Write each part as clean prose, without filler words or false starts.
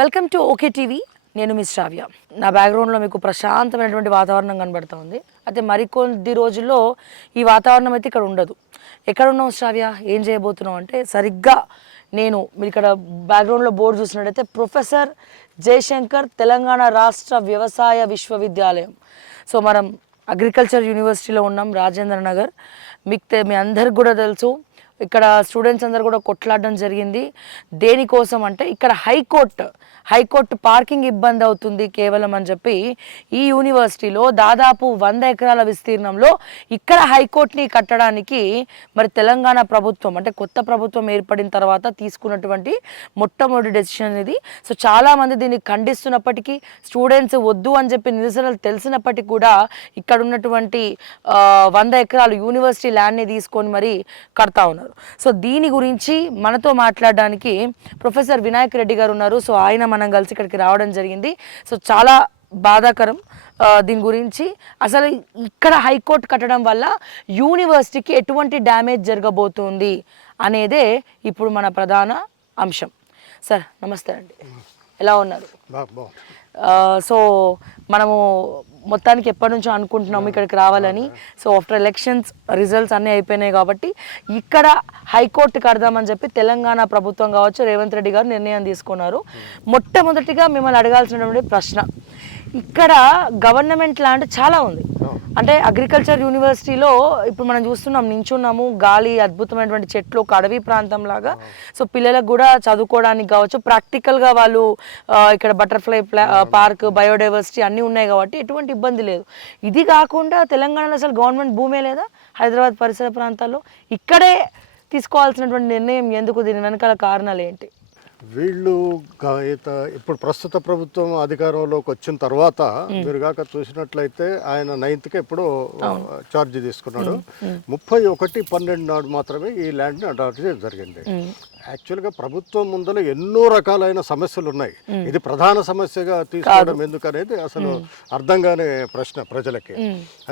Welcome to okay TV. నేను miss శ్రావ్య. నా బ్యాక్గ్రౌండ్లో మీకు ప్రశాంతమైనటువంటి వాతావరణం కనబడుతుంది. అయితే మరికొద్ది రోజుల్లో ఈ వాతావరణం అయితే ఇక్కడ ఉండదు. ఎక్కడ ఉన్నావు శ్రావ్య, ఏం చేయబోతున్నావు అంటే సరిగ్గా మీరు ఇక్కడ బ్యాక్గ్రౌండ్లో బోర్డు చూసినట్టయితే ప్రొఫెసర్ జయశంకర్ తెలంగాణ రాష్ట్ర వ్యవసాయ విశ్వవిద్యాలయం. సో మనం అగ్రికల్చర్ యూనివర్సిటీలో ఉన్నాం, రాజేంద్ర నగర్. మీ అందరికి కూడా తెలుసు, ఇక్కడ స్టూడెంట్స్ అందరు కూడా కొట్లాడడం జరిగింది. దేనికోసం అంటే ఇక్కడ హైకోర్టు పార్కింగ్ ఇబ్బంది అవుతుంది కేవలం అని చెప్పి ఈ యూనివర్సిటీలో దాదాపు 100 ఎకరాల విస్తీర్ణంలో ఇక్కడ హైకోర్టుని కట్టడానికి మరి తెలంగాణ ప్రభుత్వం అంటే కొత్త ప్రభుత్వం ఏర్పడిన తర్వాత తీసుకున్నటువంటి మొట్టమొదటి డెసిషన్ ఇది. సో చాలామంది దీన్ని ఖండిస్తున్నప్పటికీ, స్టూడెంట్స్ వద్దు అని చెప్పి నిరసనలు తెలిసినప్పటికీ కూడా ఇక్కడ ఉన్నటువంటి 100 ఎకరాలు యూనివర్సిటీ ల్యాండ్ని తీసుకొని మరి కడతా ఉన్నారు. సో దీని గురించి మనతో మాట్లాడడానికి ప్రొఫెసర్ వినాయక్ రెడ్డి గారు ఉన్నారు. సో ఆయన మనం కలిసి ఇక్కడికి రావడం జరిగింది. సో చాలా బాధాకరం దీని గురించి. అసలు ఇక్కడ హైకోర్టు కట్టడం వల్ల యూనివర్సిటీకి ఎటువంటి డ్యామేజ్ జరగబోతుంది అనేదే ఇప్పుడు మన ప్రధాన అంశం. సార్ నమస్తే అండి, ఎలా ఉన్నారు? సో మనము మొత్తానికి ఎప్పటి నుంచో అనుకుంటున్నాము ఇక్కడికి రావాలని. సో ఆఫ్టర్ ఎలక్షన్స్ రిజల్ట్స్ అన్నీ అయిపోయినాయి కాబట్టి ఇక్కడ హైకోర్టు కడదామని చెప్పి తెలంగాణ ప్రభుత్వం కావచ్చు, రేవంత్ రెడ్డి గారు నిర్ణయం తీసుకున్నారు. మొట్టమొదటిగా మిమ్మల్ని అడగాల్సినటువంటి ప్రశ్న, ఇక్కడ గవర్నమెంట్ ల్యాండ్ చాలా ఉంది. అంటే అగ్రికల్చర్ యూనివర్సిటీలో ఇప్పుడు మనం చూస్తున్నాం, నించున్నాము, గాలి, అద్భుతమైనటువంటి చెట్లు, ఒక అడవి ప్రాంతం లాగా. సో పిల్లలకు కూడా చదువుకోవడానికి కావచ్చు, ప్రాక్టికల్గా వాళ్ళు ఇక్కడ బటర్ఫ్లై పార్క్, బయోడైవర్సిటీ అన్నీ ఉన్నాయి కాబట్టి ఎటువంటి ఇబ్బంది లేదు. ఇది కాకుండా తెలంగాణలో అసలు గవర్నమెంట్ భూమే లేదా? హైదరాబాద్ పరిసర ప్రాంతాల్లో ఇక్కడే తీసుకోవాల్సినటువంటి నిర్ణయం ఎందుకు? దీని వెనకాల కారణాలు ఏంటి? వీళ్ళు ఇప్పుడు ప్రస్తుత ప్రభుత్వం అధికారంలోకి వచ్చిన తర్వాత మీరు కాక చూసినట్లయితే ఆయన 9th ఎప్పుడో ఛార్జ్ తీసుకున్నాడు. 31/12 నాడు మాత్రమే ఈ ల్యాండ్ని అడాప్ట్ చేయడం జరిగింది. యాక్చువల్గా ప్రభుత్వం ముందర ఎన్నో రకాలైన సమస్యలు ఉన్నాయి. ఇది ప్రధాన సమస్యగా తీసుకోవడం ఎందుకనేది అసలు అర్థం కాని ప్రశ్న ప్రజలకి.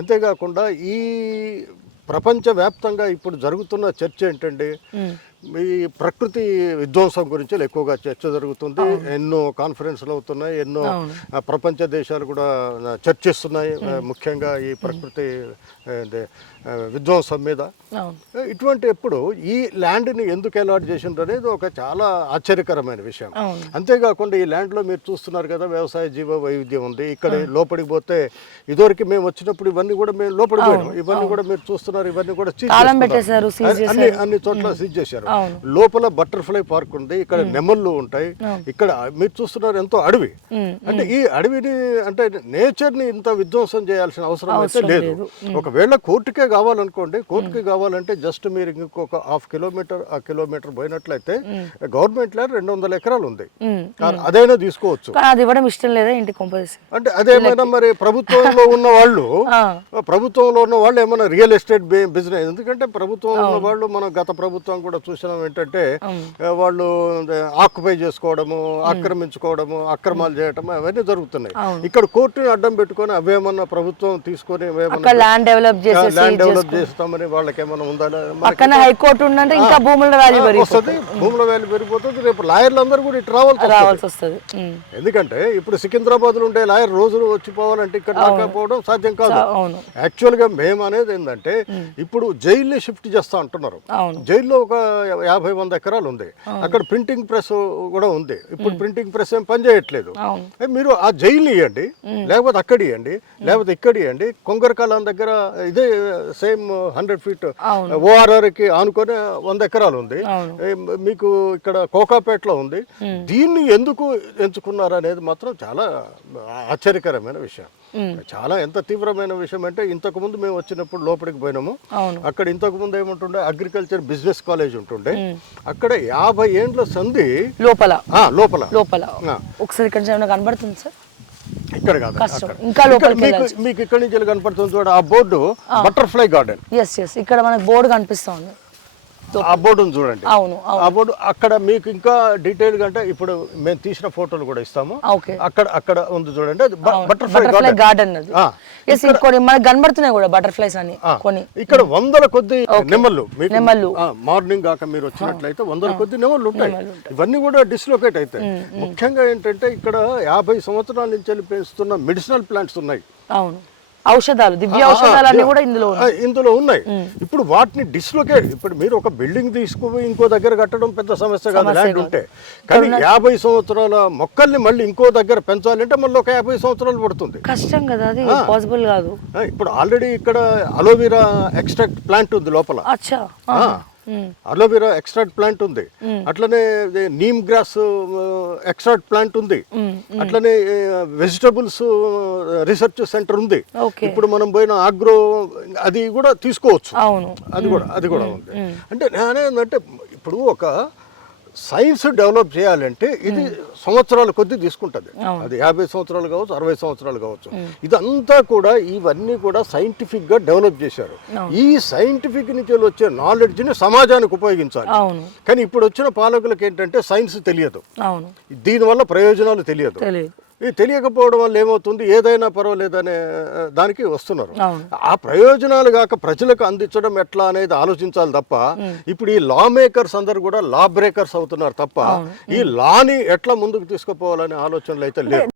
అంతేకాకుండా ఈ ప్రపంచవ్యాప్తంగా ఇప్పుడు జరుగుతున్న చర్చ ఏంటండి, ఈ ప్రకృతి విధ్వంసం గురించి ఎక్కువగా చర్చ జరుగుతుంది. ఎన్నో కాన్ఫరెన్స్లు అవుతున్నాయి, ఎన్నో ప్రపంచ దేశాలు కూడా చర్చిస్తున్నాయి ముఖ్యంగా ఈ ప్రకృతి విధ్వంసం మీద. ఇటువంటి ఎప్పుడు ఈ ల్యాండ్ని ఎందుకు అలాట్ చేసిండ్రు అనేది ఒక చాలా ఆశ్చర్యకరమైన విషయం. అంతేకాకుండా ఈ ల్యాండ్లో మీరు చూస్తున్నారు కదా, వ్యవసాయ జీవ వైవిధ్యం ఉంది. ఇక్కడ లోపలికి పోతే ఇదివరకు మేము వచ్చినప్పుడు ఇవన్నీ కూడా మేము లోపలికి పోయినాం, ఇవన్నీ కూడా మీరు చూస్తున్నారు, ఇవన్నీ కూడా అన్ని చోట్ల సీజ్ చేశారు. లోపల బటర్ఫ్లై పార్క్ ఉంది, ఇక్కడ నెమళ్ళు ఉంటాయి, ఇక్కడ మీరు చూస్తున్నారు ఎంతో అడవి. అంటే ఈ అడవిని అంటే నేచర్ ని ఇంత విధ్వంసం చేయాల్సిన అవసరం అయితే లేదు. ఒకవేళ కోర్టుకే కావాలనుకోండి, కోర్టుకి కావాలంటే జస్ట్ మీరు ఇంకొక 1/2 కిలోమీటర్ పోయినట్లయితే గవర్నమెంట్ ల్యాండ్ 200 ఎకరాలు ఉంది, అదైనా తీసుకోవచ్చు. అంటే అదేమైనా మరి ప్రభుత్వంలో ఉన్న వాళ్ళు ఏమైనా రియల్ ఎస్టేట్ బిజినెస్, ఎందుకంటే ప్రభుత్వంలో ఉన్న వాళ్ళు మనం గత ప్రభుత్వం కూడా చూసినాం ఏంటంటే వాళ్ళు ఆక్యుపై చేసుకోవడము, ఆక్రమించుకోవడము, అక్రమాలు చేయటము అవన్నీ జరుగుతున్నాయి. ఇక్కడ కోర్టుని అడ్డం పెట్టుకొని అవేమన్నా ప్రభుత్వం తీసుకొని ల్యాండ్ డెవలప్ చేస్తామని వాళ్ళకి ఏమైనా ఉందా? హైకోర్టు భూముల వాల్యూ పెరిగిపోతుంది. రేపు లాయర్లు అందరూ కూడా ఇటు రావాల్సి వస్తుంది. ఎందుకంటే ఇప్పుడు సికింద్రాబాద్ లో ఉండే లాయర్ రోజులు వచ్చిపోవాలంటే ఇక్కడ రాకపోవడం సాధ్యం కాదు. యాక్చువల్ గా మేము అనేది ఏంటంటే ఇప్పుడు జైల్ని షిఫ్ట్ చేస్తా అంటున్నారు. జైల్లో ఒక 50-100 ఎకరాలు ఉంది, అక్కడ ప్రింటింగ్ ప్రెస్ కూడా ఉంది. ఇప్పుడు ప్రింటింగ్ ప్రెస్ ఏం పనిచేయట్లేదు. మీరు ఆ జైలు ఇవ్వండి, లేకపోతే అక్కడ ఇవ్వండి, లేకపోతే ఇక్కడ ఇవ్వండి. కొంగరకాలం దగ్గర ఇదే సేమ్ 100 feet ORR కి ఆనుకొని 100 ఎకరాలు ఉంది. మీకు ఇక్కడ కోకాపేటలో ఉంది. దీన్ని ఎందుకు ఎంచుకున్నారు అనేది మాత్రం చాలా ఆశ్చర్యకరమైన విషయం. చాలా ఎంత తీవ్రమైన విషయం అంటే, ఇంతకు ముందు మేము వచ్చినప్పుడు లోపలికి పోయినాము, అక్కడ ఇంతకు ముందు ఏముంటుండే అగ్రికల్చర్ బిజినెస్ కాలేజ్ ఉంటుండే. అక్కడ 50 ఏండ్ల సంధి లోపల ఒకసారి కనబడుతుంది సార్. ఇక్కడ కాదు, మీకు ఇక్కడ నుంచి కనపడుతుంది చూడ ఆ బోర్డు బటర్ఫ్లై గార్డెన్. ఇక్కడ మనకు బోర్డు కనిపిస్తుంది. ఆ బోర్డును చూడండి. అవును ఆ బోర్డు అక్కడ మీకు ఇంకా డీటెయిల్ గా అంటే ఇప్పుడు మేము తీసిన ఫోటోలు కూడా ఇస్తాము. ఓకే, అక్కడ ఉంది చూడండి, అది బటర్ఫ్లై బటర్ఫ్లై గార్డెన్ అది. Yes, కొన్ని మనకు కనబడుతున్నాయి కూడా బటర్ఫ్లైస్ అని కొన్ని. ఇక్కడ వందల కొద్ది నెమళ్ళు, మార్నింగ్ కాక మీరు వచ్చినట్లయితే వందల కొద్ది నెమళ్ళు ఉంటాయి. ఇవన్నీ కూడా డిస్లోకేట్ అవుతాయి. ముఖ్యంగా ఏంటంటే ఇక్కడ 50 సంవత్సరాల నుంచి వెళ్ళి పెంచుతున్న మెడిసినల్ ప్లాంట్స్ ఉన్నాయి. అవును, ఔషధాలు, దివ్య ఔషధాలు అన్ని కూడా ఇందులో ఉన్నాయి. ఇప్పుడు వాటిని డిస్లోకేట్, ఇప్పుడు మీరు ఒక బిల్డింగ్ తీసుకుపోయి ఇంకో దగ్గర కట్టడం పెద్ద సమస్య కాదు ల్యాండ్ ఉంటే, కానీ 50 సంవత్సరాల మొక్కల్ని మళ్ళీ ఇంకో దగ్గర పెంచాలంటే మళ్ళీ ఒక 50 సంవత్సరాలు పడుతుంది. కష్టం కదా, అది పాసిబుల్ కాదు. ఇప్పుడు ఆల్రెడీ ఇక్కడ అలోవెరా ఎక్స్ట్రాక్ట్ ప్లాంట్ ఉంది లోపల. అచ్చా, అలోవెరా ఎక్స్ట్రాక్ట్ ప్లాంట్ ఉంది, అట్లనే నీమ్ గ్రాస్ ఎక్స్ట్రాక్ట్ ప్లాంట్ ఉంది, అట్లనే వెజిటబుల్స్ రీసెర్చ్ సెంటర్ ఉంది. ఇప్పుడు మనం పోయిన ఆగ్రో అది కూడా తీసుకోవచ్చు. అది కూడా ఉంది. అంటే నేనేంటంటే ఇప్పుడు ఒక సైన్స్ డెవలప్ చేయాలంటే ఇది సంవత్సరాల కొద్దీ తీసుకుంటుంది. అది 50 సంవత్సరాలు కావచ్చు, 60 సంవత్సరాలు కావచ్చు. ఇదంతా కూడా ఇవన్నీ కూడా సైంటిఫిక్ గా డెవలప్ చేశారు. ఈ సైంటిఫిక్ నుంచి వచ్చే నాలెడ్జ్ ని సమాజానికి ఉపయోగించాలి. కానీ ఇప్పుడు వచ్చిన పాలకులకు ఏంటంటే సైన్స్ తెలియదు, దీనివల్ల ప్రయోజనాలు తెలియదు. ఇది తెలియకపోవడం వల్ల ఏమవుతుంది, ఏదైనా పర్వాలేదనే దానికి వస్తున్నారు. ఆ ప్రయోజనాలు కాక ప్రజలకు అందించడం ఎట్లా అనేది ఆలోచించాలి తప్ప, ఇప్పుడు ఈ లా మేకర్స్ అందరు కూడా లా బ్రేకర్స్ అవుతున్నారు తప్ప ఈ లాని ఎట్లా ముందుకు తీసుకుపోవాలనే ఆలోచనలు అయితే లేవు.